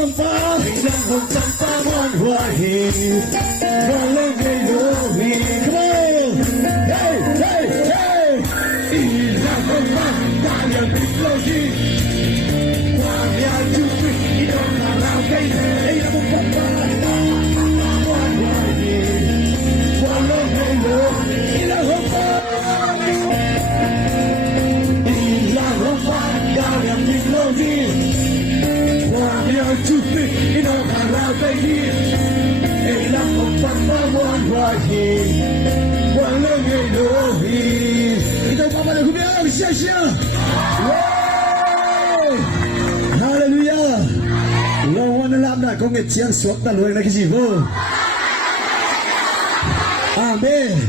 Sampa, Ilang Sampa Manwahi, Walang Gayohi. Come on! Hey, hey, hey! Ilang Sampa, Daniel Bikloji, Wanya Jupi, Ilang Harapay, Ilang Sampa Manwahi, Walang Gayohi. Ilang Sampa, Ilang Sampa, Daniel Bikloji, Jupi, Ilang Harapay, Ilang Sampa Manwahi, Walang Gayohi. Ito ang pamanagumiyang, siya! Hallelujah! Lawan na lang na kung itsyan swak na luwag na kisibo. Amen!